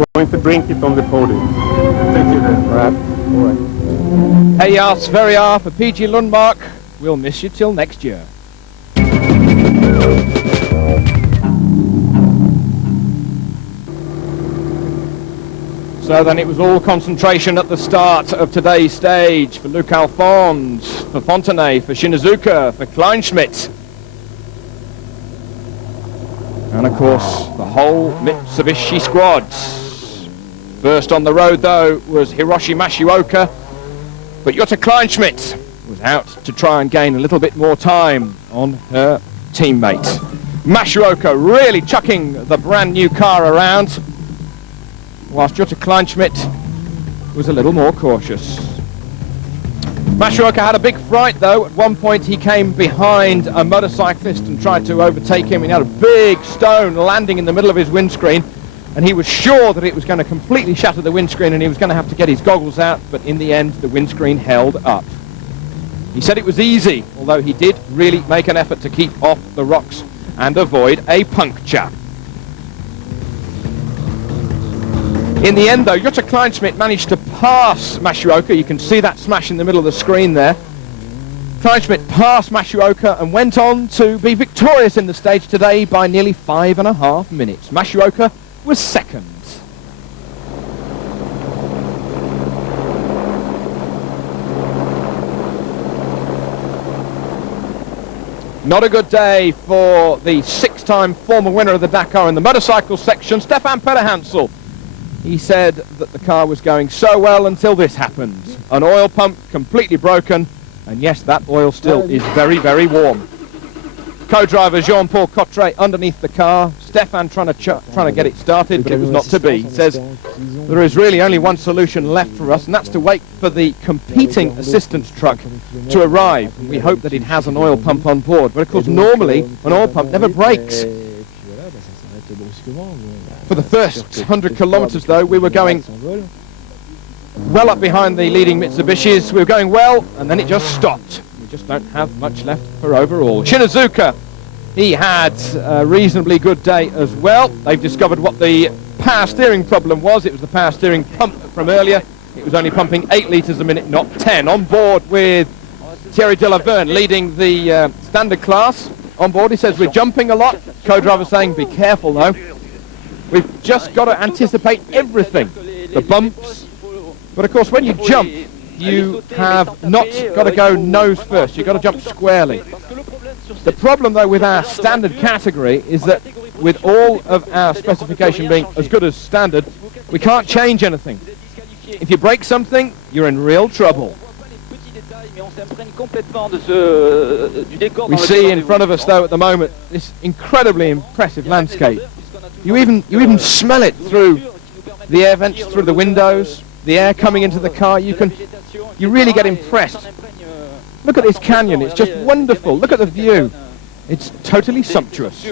are going to drink it on the podium. Thank you then. All right. Hey, yes, very are for PG Lundmark. We'll miss you till next year. So then it was all concentration at the start of today's stage for Luc Alphonse, for Fontenay, for Shinazuka, for Kleinschmidt. And of course, the whole Mitsubishi squad. First on the road, though, was Hiroshi Mashioka, but Jutta Kleinschmidt was out to try and gain a little bit more time on her teammate. Mashioka really chucking the brand new car around, whilst Jutta Kleinschmidt was a little more cautious. Mashioka had a big fright, though. At one point he came behind a motorcyclist and tried to overtake him. He had a big stone landing in the middle of his windscreen, and he was sure that it was going to completely shatter the windscreen and he was going to have to get his goggles out, but in the end the windscreen held up. He said it was easy, although he did really make an effort to keep off the rocks and avoid a puncture. In the end, though, Jutta Kleinschmidt managed to pass Mashioka. You can see that smash in the middle of the screen there. Kleinschmidt passed Mashioka and went on to be victorious in the stage today by nearly 5.5 minutes. Mashioka was second. Not a good day for the 6-time former winner of the Dakar in the motorcycle section, Stefan Pederhansel. He said that the car was going so well until this happened. An oil pump completely broken, and yes, that oil still is very, very warm. Co-driver Jean-Paul Cotteret underneath the car, Stefan trying to get it started, but it was not to be. He says there is really only one solution left for us, and that's to wait for the competing assistance truck to arrive. We hope that it has an oil pump on board, but of course normally an oil pump never breaks. For the first 100 kilometers, though, we were going well up behind the leading Mitsubishis. We were going well, and then it just stopped. We just don't have much left for overall. Shinazuka, he had a reasonably good day as well. They've discovered what the power steering problem was. It was the power steering pump from earlier. It was only pumping 8 litres a minute, not 10. On board with Thierry Delaverne, leading the standard class. On board, he says, we're jumping a lot. Co-driver saying, be careful, though. We've just got to anticipate everything. The bumps. But, of course, when you jump, you have not got to go nose first. You've got to jump squarely. The problem, though, with our standard category is that with all of our specification being as good as standard, we can't change anything. If you break something, you're in real trouble. We see in front of us, though, at the moment, this incredibly impressive landscape. You even smell it through the air vents, through the windows, the air coming into the car. You really get impressed. Look at this canyon, it's just wonderful. Look at the view. It's totally sumptuous.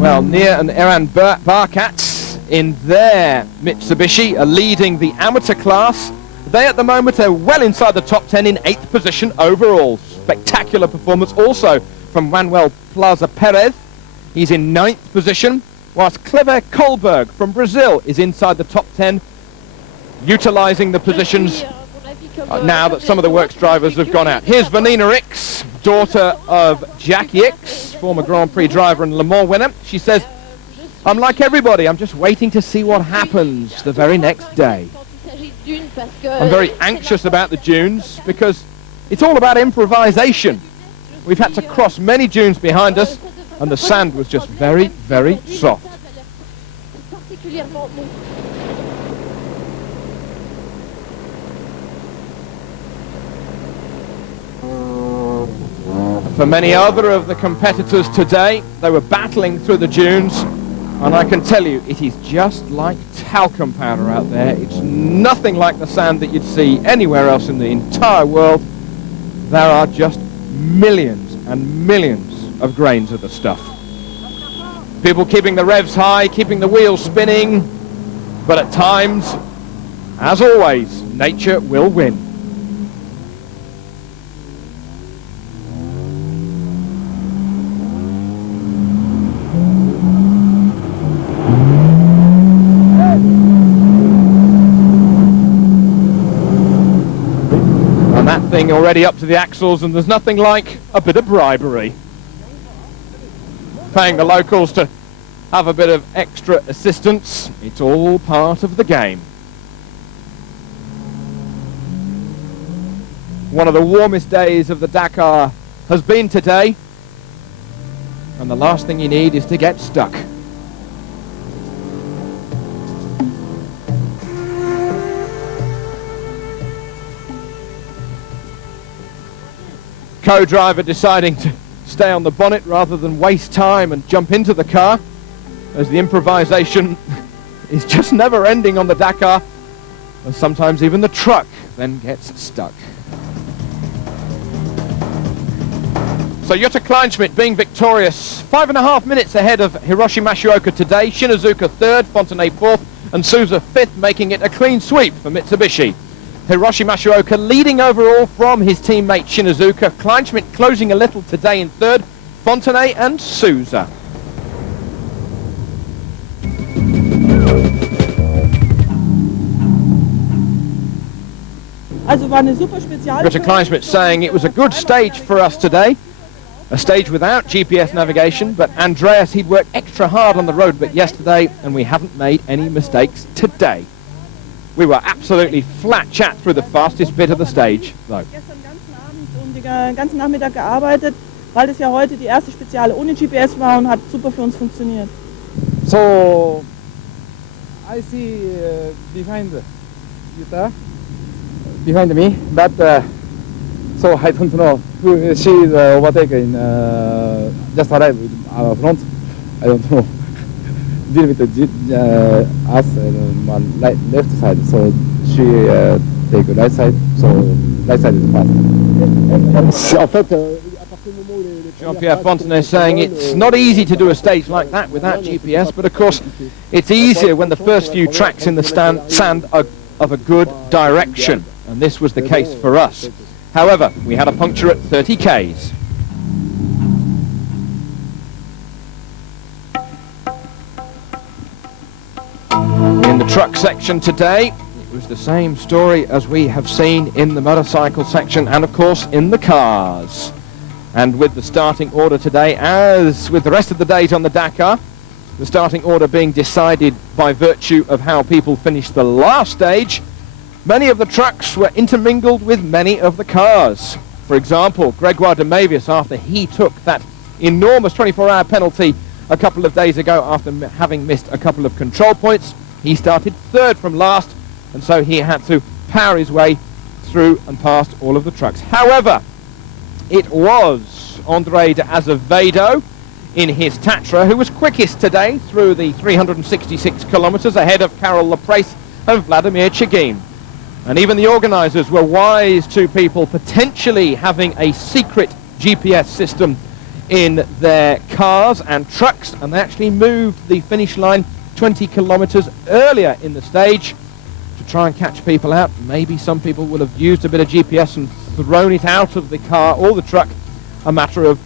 Well, Nia and Eran Barkat in their Mitsubishi are leading the amateur class. They at the moment are well inside the top 10 in 8th position overall. Spectacular performance also from Manuel Plaza Perez. He's in 9th position, whilst Clever Kolberg from Brazil is inside the top 10, utilising the positions now that some of the works drivers have gone out. Here's Vanina Ricks, daughter of Jack Hicks, former Grand Prix driver and Le Mans winner. She says, I'm like everybody, I'm just waiting to see what happens the very next day. I'm very anxious about the dunes because it's all about improvisation. We've had to cross many dunes behind us and the sand was just very, very soft. For many other of the competitors today, they were battling through the dunes, and I can tell you, it is just like talcum powder out there. It's nothing like the sand that you'd see anywhere else in the entire world. There are just millions and millions of grains of the stuff. People keeping the revs high, keeping the wheels spinning, but at times, as always, nature will win. everything already up to the axles, and there's nothing like a bit of bribery. Paying the locals to have a bit of extra assistance. It's all part of the game. One of the warmest days of the Dakar has been today, and the last thing you need is to get stuck. Co-driver deciding to stay on the bonnet rather than waste time and jump into the car, as the improvisation is just never ending on the Dakar, and sometimes even the truck then gets stuck. So Jutta Kleinschmidt being victorious, 5.5 minutes ahead of Hiroshi Mashioka today, Shinazuka third, Fontenay fourth, and Souza fifth, making it a clean sweep for Mitsubishi. Hiroshi Mashioka leading overall from his teammate Shinazuka, Kleinschmidt closing a little today in third, Fontenay and Souza. Jutta Kleinschmidt saying it was a good stage for us today. A stage without GPS navigation, but Andreas, he'd worked extra hard on the road but yesterday, and we haven't made any mistakes today. We were absolutely flat chat through the fastest bit of the stage, though. Gestern ganzen Abend und den ganzen Nachmittag gearbeitet, weil das ja heute die erste Speziale ohne GPS war und hat super für uns funktioniert. So I see behind me, but so I don't know who she is overtaken. Just arrived with front. I don't know. Deal with us on left side, so she take right side. So right side is fast. Jean-Pierre Fontenay saying it's not easy to do a stage like that without GPS, but of course it's easier when the first few tracks in the sand are of a good direction, and this was the case for us. However, we had a puncture at 30 Ks. In the truck section today, it was the same story as we have seen in the motorcycle section and of course in the cars. And with the starting order today, as with the rest of the days on the Dakar, the starting order being decided by virtue of how people finished the last stage, many of the trucks were intermingled with many of the cars. For example, Gregoire de Mavius, after he took that enormous 24-hour penalty a couple of days ago after having missed a couple of control points, he started third from last, and so he had to power his way through and past all of the trucks. However, it was André de Azevedo in his Tatra who was quickest today through the 366 kilometers, ahead of Karol Laprace and Vladimir Chigin. And even the organisers were wise to people potentially having a secret GPS system in their cars and trucks, and they actually moved the finish line 20 kilometers earlier in the stage to try and catch people out. Maybe some people will have used a bit of GPS and thrown it out of the car or the truck a matter of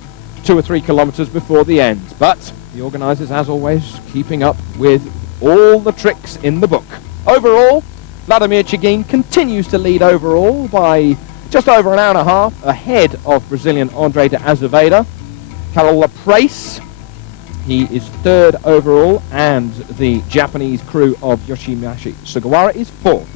2 or 3 kilometers before the end. But the organisers, as always, keeping up with all the tricks in the book. Overall, Vladimir Chigin continues to lead overall by just over an hour and a half ahead of Brazilian André de Azevedo. Karol Laprace, he is third overall, and the Japanese crew of Yoshimashi Sugawara is fourth.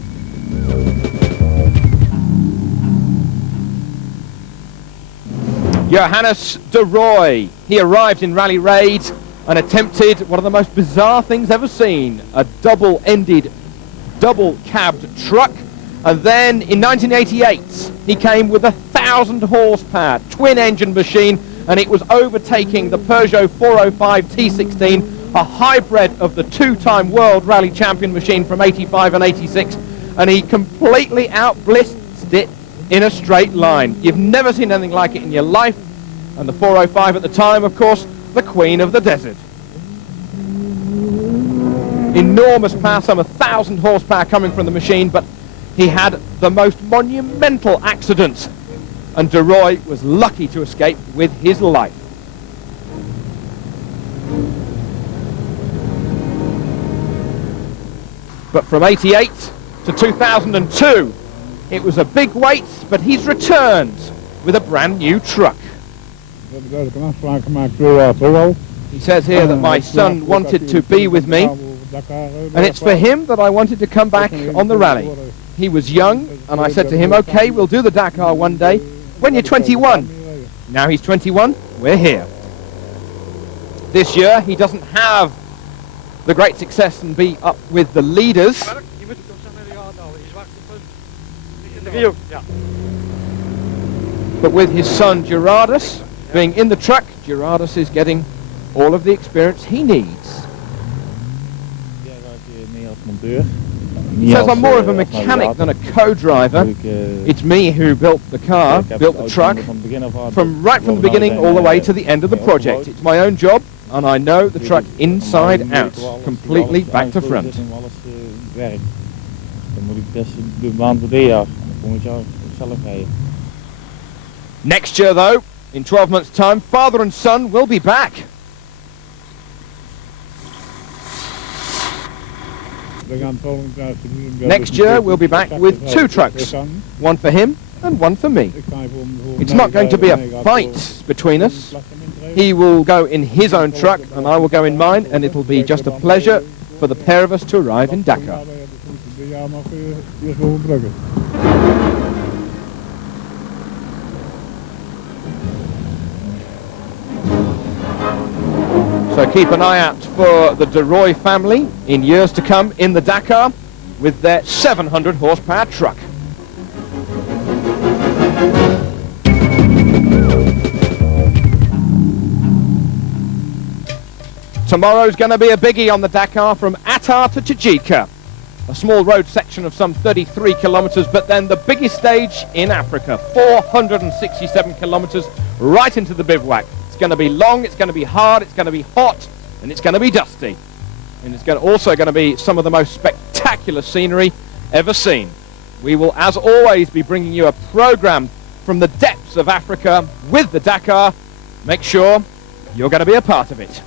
Johannes de Roy, he arrived in Rally Raid and attempted one of the most bizarre things ever seen, a double-ended, double-cabbed truck. And then in 1988, he came with 1,000 horsepower, twin-engine machine, and it was overtaking the Peugeot 405 T16, a hybrid of the two-time World Rally Champion machine from 85 and 86, and he completely outblitzed it in a straight line. You've never seen anything like it in your life, and the 405 at the time, of course, the queen of the desert. Enormous power, some 1,000 horsepower coming from the machine, but he had the most monumental accidents, and De Roy was lucky to escape with his life. But from 88 to 2002, It was a big wait, but he's returned with a brand new truck. We hebben duidelijk een afspraak gemaakt door Toro. He says here that my son wanted to be with me, and it's for him that I wanted to come back on the rally. He was young, and I said to him, okay, we'll do the Dakar one day when you're 21. Now he's 21, we're here. This year, he doesn't have the great success and be up with the leaders. But with his son Gerardus being in the truck, Gerardus is getting all of the experience he needs. He says I'm more of a mechanic than a co-driver. It's me who built the car, built the truck, right from the beginning all the way to the end of the project. It's my own job, and I know the truck inside out, completely back to front. Next year though, in 12 months' time, father and son will be back. Next year we'll be back with two trucks, one for him and one for me. It's not going to be a fight between us. He will go in his own truck and I will go in mine, and it'll be just a pleasure for the pair of us to arrive in Dakar. So keep an eye out for the De Roy family in years to come in the Dakar with their 700 horsepower truck. Tomorrow's going to be a biggie on the Dakar from Attar to Tajika. A small road section of some 33 kilometres, but then the biggest stage in Africa, 467 kilometres right into the bivouac. It's going to be long, it's going to be hard, it's going to be hot, and it's going to be dusty. And it's also going to be some of the most spectacular scenery ever seen. We will, as always, be bringing you a programme from the depths of Africa with the Dakar. Make sure you're going to be a part of it.